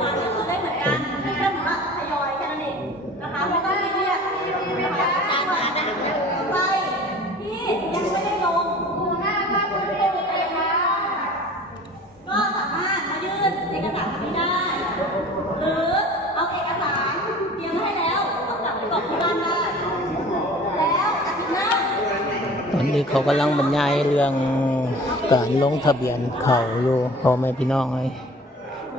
มาก็คือได้เหมืนกันไม่ใช่มือนว่ยอยแค่นั้นเองนะคะแล้วก็ที่นี่ยที่ที่ไม่ได้ใครที่ยังไม่ได้ลงดูหน้าก็คุณเรีนเลยค่ะก็สามารถมายื่เอกสารนี้ได้ หรือเอาเอกสารเตรียมให้แล้วกลับไปกรอผู้านได้ แล้วอาทิตย์หนตอนนี้เขากำลังบรรยายเรื่องการลงทะเบียนเขาอยู่พ่อแม่พี่น้องไลย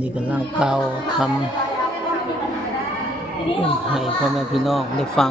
นี่กำลังเก่าคำให้พ่อแม่พี่น้องได้ฟัง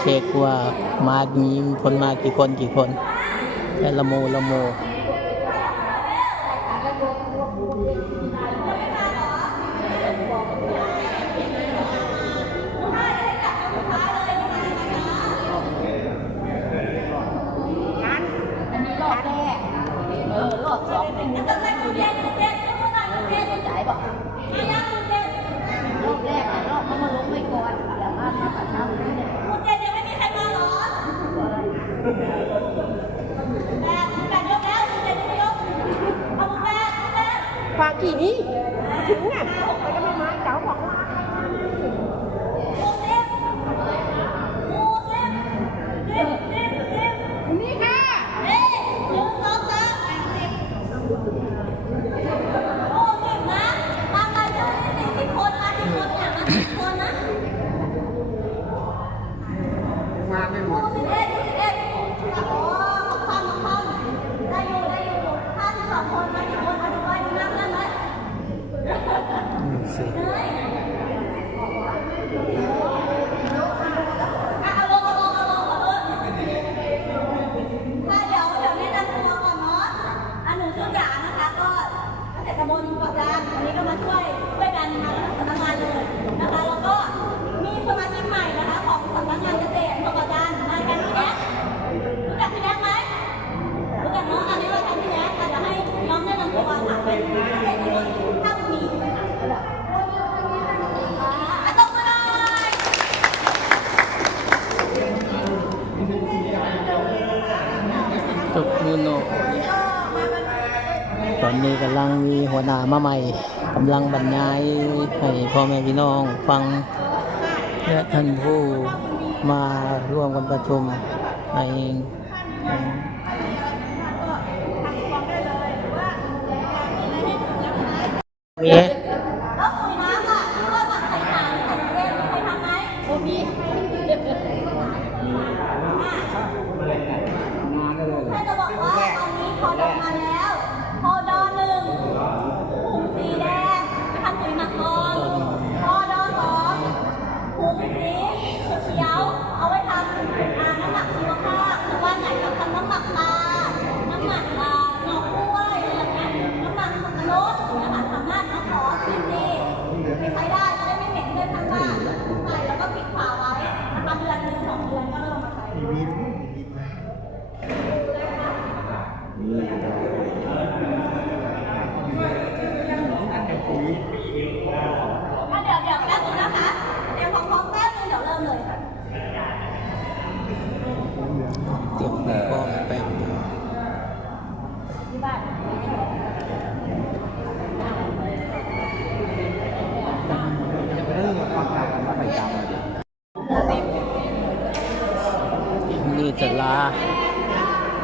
เช็คว่ามามีคนมากี่คนกี่คนแต่ละโมละโม หัวหน้ามาใหม่กำลังบรรยายให้พ่อแม่พี่น้องฟัง และท่านผู้มาร่วมกันประชุมในมี เขียวเอาไว้ทำน้ำหมักชีวภาพหรือว่าไหนเราทำน้ำหมักปลาน้ำหมักปลา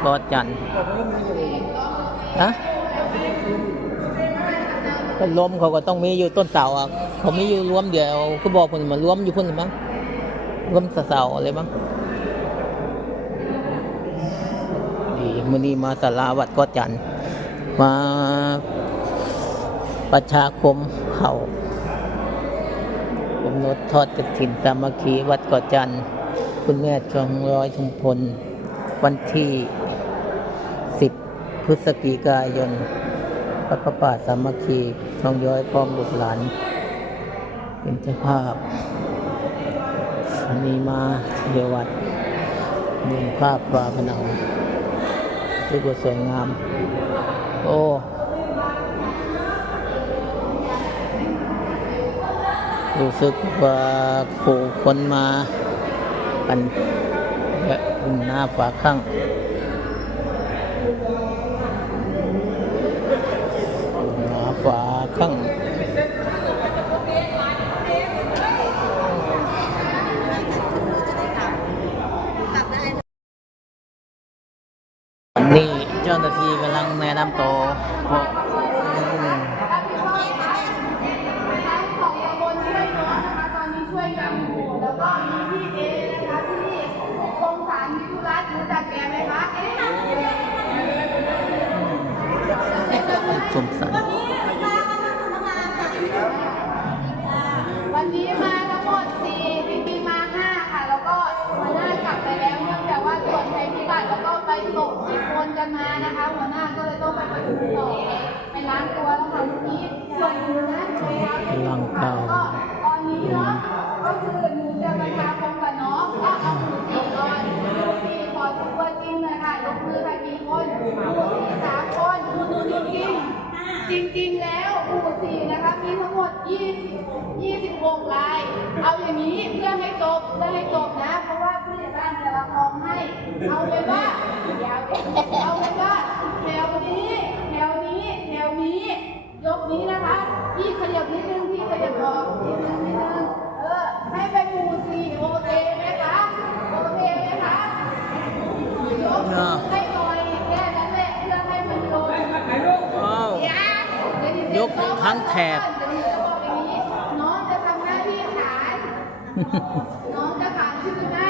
ากอจันฮะเป็นลมเขาก็ต้องมีอยู่ต้นเสาอะเขามีอยู่รวมเดียวก็บอกคนมารวมอยู่พุ่นมั้งรวมเสาอะไรมั้งดีมื่อนี้มาสลาวัดกอจันมาประชาคมเขากำหนดทอดกฐินสามัคคีวัดกอจันคุณแม่ชองร้อยชุมพลวันที่ พฤศจิกายนพระประป่าสามัคคีช่องย้อยพร้อมบุตรหลาน เป็นเจ้าภาพ อันนี้มาเดียววัดมืองภาพปลาผนังรู้ว่าสวยงาม โอ้รู้สึกว่าผู้คนมากันเยอะอุ่นหน้าฝาข้างหน้าฝาข้างวันนี้เจ้าหน้าที่กำลังแนะนำตัวพวกอืมทั้งขอ ไปล้างตัวแล้วค่ะเมื่อกี้ส่วนหนูนะร่างกายก็ตอนนี้เนาะก็คือหนูจะประชาคมกับน้องก็เอาหนูสี่ก่อนหนูสี่ขอดูตัวจริงเลยค่ะยกมือค่ะกี่คนหนูสี่สามคนหนูหนูจริงจริงจริงๆแล้วหมู่สี่นะคะมีทั้งหมด20 26ราย เอาอย่างนี้เพื่อให้จบเพื่อให้จบนะ เพราะว่าผู้ใหญ่บ้านจะรับรองให้ เอาเลยว่าเอาเลยว่าแถวนี้แถวนี้แถวนี้ ยกนี้นะคะ พี่ขยับนิดนึง พี่ขยับออกนิดนึงนิดนึง เออ ให้ไปหมู่สี่โอเคไหมคะ โอเคไหมคะ ยกมือให้ลอยแค่นั้นแหละเพื่อให้มันลงว้าว ยกทั้งแถบเดี๋ยวหนูจะบอกอย่างนี้น้องจะทำหน้าที่ขานน้องจะขานชื่อให้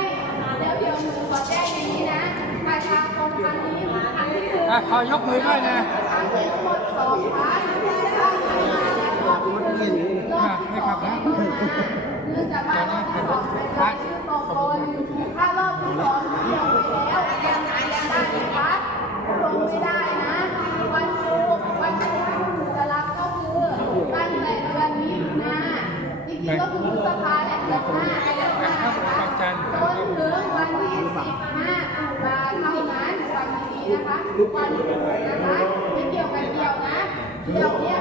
แล้วเดี๋ยวหนูขอแจ้งอย่างนี้นะประชาคมครั้งนี้ครั้งที่หนึ่งขอยกมือด้วยนะครั้งที่ทั้งหมดสองครั้งถ้าใครมาแล้วรอบที่หนึ่ง รอบไม่ต้องมาเนื่อจากว่ารอบที่สองเป็นรอบชื่อตกคนถ้ารอบที่สองเดี่ยวไปแล้วยังไงยังได้ไหมคะลงไม่ได้นะ วันครูวันครูที่หนูจะรับก็คือตั้งแต่เดือนมิถุนาจริงๆก็คือพฤษภาแหละเดือนหน้าเดือนหน้านะคะจนถึงวันที่สิบห้าตุลาเท่านั้นวันนี้นะคะวันหยุดนะคะไม่เกี่ยวกันเดียวนะเดี๋ยวเนี้ย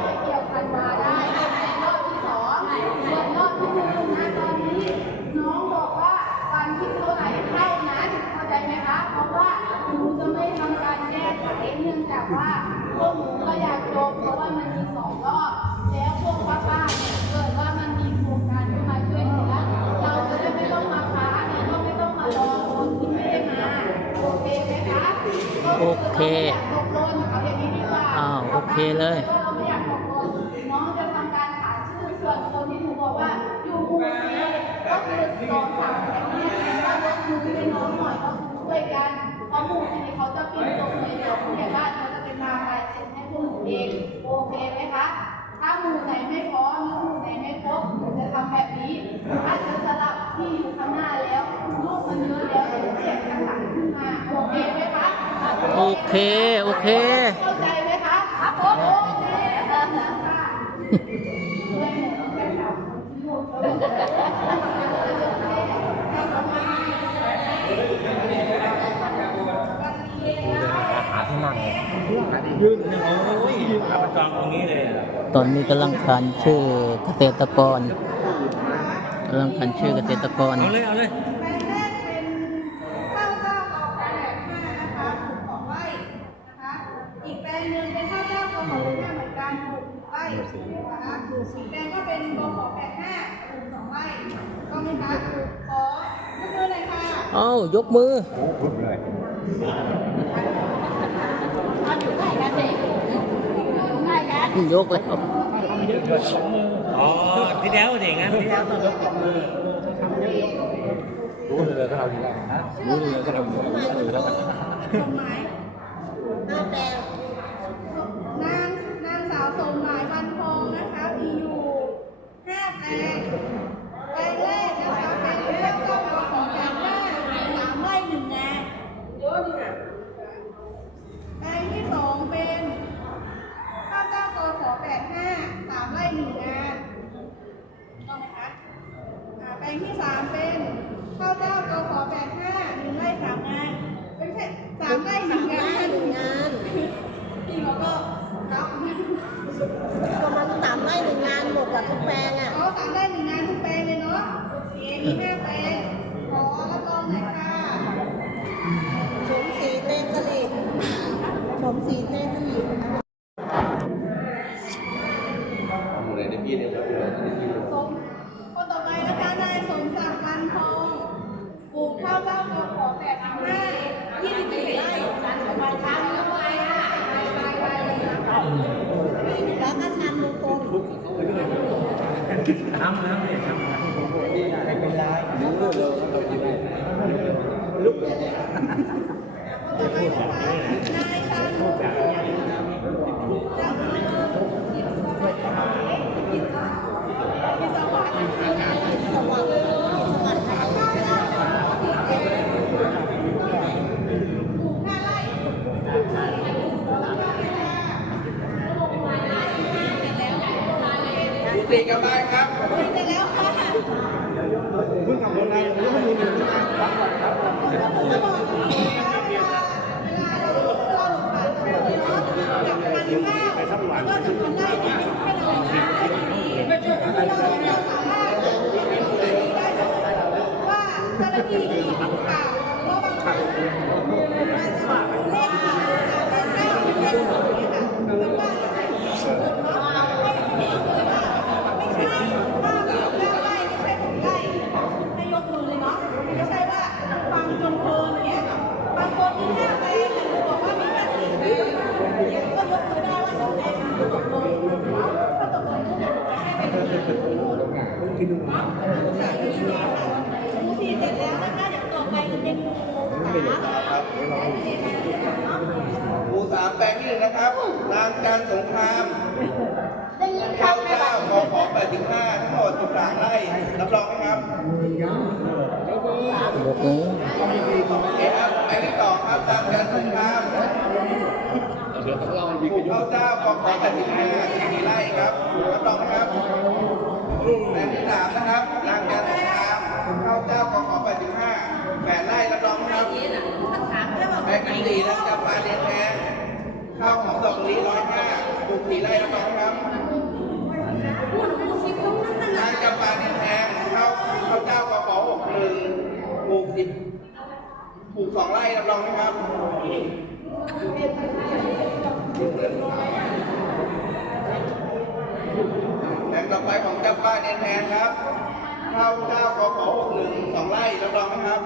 ที่ตรงนี้เนี่ยผู้ใหญ่บ้านเขาจะเป็นมาลายเซ็นให้พวกหนูเองโอเคไหมคะ ถ้าหมู่ไหนไม่พร้อมหรือหมู่ไหนไม่ครบหนูจะทำแบบนี้ ถ้าจะสลับที่อยู่ข้างหน้าแล้วลูกมันเยอะแล้วเดี๋ยเจะหลังขึ้นมาโอเคไหมคะ โอเค นั่งยืนโอ้ยประจำตรงนี้เลยตอนนี้กำลังขานชื่อเกษตรกรกำลังขานชื่อเกษตรกรเอาเลยเอาเลยสีแดงก็เป็นบขอแปดห้าถูกสองไร่ต้องไหมคะขอยกมือเลยค่ะ เอ้ายกมือ ยกแล้วอ๋อที่แล้วเด็กนะที่แล้วต้องยกรู้เลยก็ทำอยู่แล้วรู้เลยก็ทำอยู่แล้วรู้แล้วก็ทำ น้ำน้ำเนี่ยครับเป็นไรลูก ติกันได้ครับเสร็จแล้วค่ะเพิ่งขับรถได้เพิ่งมีหนึ่งนะ พี่นุ่นสี่เสร็จแล้วนะคะเดี๋ยวต่อไปจะเป็นหมูสามครับหมูสามแปลงนี่นะครับนางการสงครามเข้าเจ้าขอขอแปดสิบห้าทั้งหมดจุดสามไล่รับรองไหมครับโอ้โหเอ๊อครับแปลงที่อครับตามการสงครามเข้าเจ้าขอขอแปดสิบห้าที่ไล่ครับรับรองไหม ปลูกสองไร่รับรองไหมครับแหล่งต่อไปของเจ้าป้าเนนแทนครับข้าวข้าวกอขอหนึ่งสองไร่รับรองไหมครับ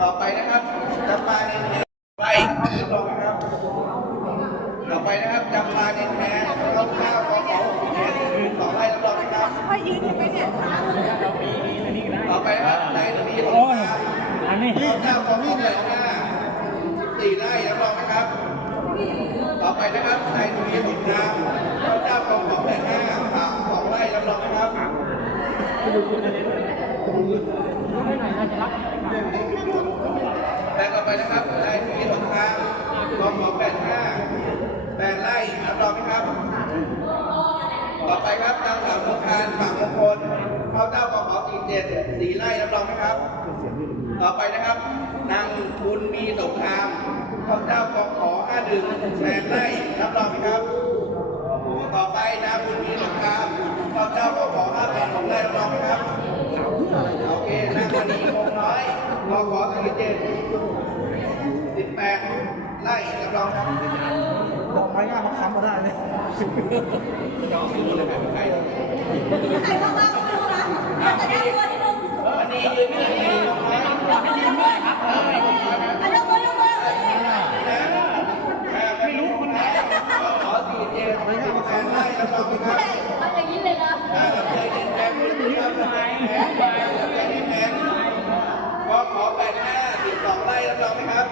ต่อไปนะครับเจ้าป้าเนนแทน ไปนะครับนายทวีสงครามข้าวเจ้ากของแปดห้าสามสองไร่รับรองไหมครับแต่ต่อไปนะครับนายทวีสงครามกองหอแปดห้าแปดไร่รับรองไหมครับ ต่อไปครับนางสาวสงครามปากมงคลเข้าเจ้ากองหองสี่เจ็ดสี่ไร่รับรองไหมครับ ต่อไปนะครับ นางบุญมีสงครามเข้าเจ้ากองขอห้า ดึงแปดไร่รับรองไหมครับต่อไปนางบุญมีสงครามเข้าเจ้ากองขอห้าแปดหกไร่รับรองไหมครับโอเคนางมณีคงน้อยกอขอสี่เจ็ดสิบแปดไร่รับรองครับดอกไม้งามมาค้ำมาได้เลย ใครว่างๆก็ไม่รู้นะแสดงตัวนิดนึง อันนี้ยืนไม่ได้ยืนตรงไหน ยกมือเลยอะยกมือยกมือ ไม่รู้คนไหนขอสี่เจ็ดไม่ให้มาแทนไล่รับรองไหมครับ มันอย่างนี้เลยนะ ถ้ากับใจเย็นแทนไม่รู้ครับแทนแทนใจเย็นแทนก็ขอแปดห้าสิบสองไร่รับรองไหมครับ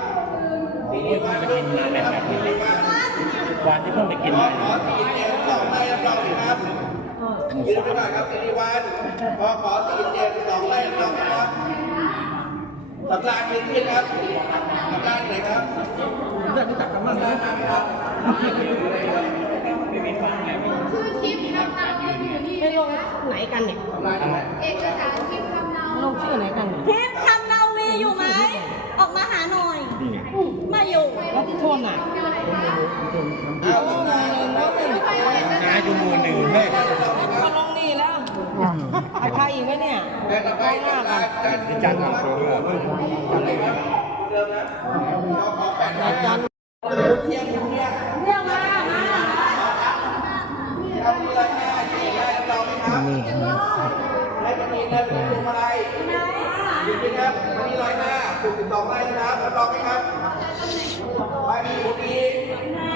สี่สิบวันรุ่นนะครับสี่สิบวัน วันที่เพิ่งไปกินขอมาขอสี่เจ็ดสองไร่รับรองไหมครับยืนไปก่อนครับสี่สิวันขอขอสี่เจ็ดสองไร่รับรองไหมครับสำราญยืนขึ้นครับสำราญไหนครับได้รู้จักกันบ้างนะญมาไหมครับชื่อคลิปคำนำก็อยู่นี่ไม่ลงไหนกันเนี่ยเอกสารคลิปคำนำลงชื่อไหนกันเนี่ยทิพย์คำนาวีอยู่ไหมออกมาหาหน่อยม่อยู่แล้วที่โทนอะ เอาสำราญสำราญนายดูมือหนึ่งเลยมาลงนี่แล้วอาใครอีกไหมเนี่ยแต่ต่อไปสำราญจันทร์จันทร์ของโปรโมทอะไรครับเดิมนะขอขอแปดห้าเที่ยงเที่ยงเรียกมามาเอามีอะไรห้าสี่ได้รับรอไหมครับนี่ให้มันมีเงินเป็นตัวอะไรหยุดไหมครับมันมีร้อยห้าถูกสิบสองไร่นะครับรับรองไหมครับไปมีบุรีไปมีบุรีขอขอสี่สามเก้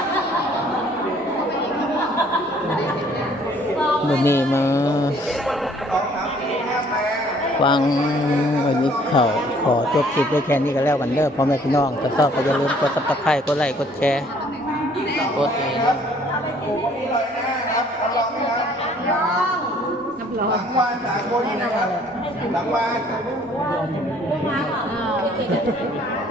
วทุกวันมาร้อยห้ามีร้อยห้าสองไร่รับรองไหมครับวันนี้มาฟังวันนี้เขาขอจบคลิปด้วยแค่นี้ก็แล้วกันเด้อพ่อแม่พี่น้องถ้าชอบก็อย่าลืมกดซับสไครต์กดไลค์กดแชร์กดเองวันนี้ร้อยห้าครับรับรองไหมครับหลังวันสามคนนะครับหลังวันมาก่อน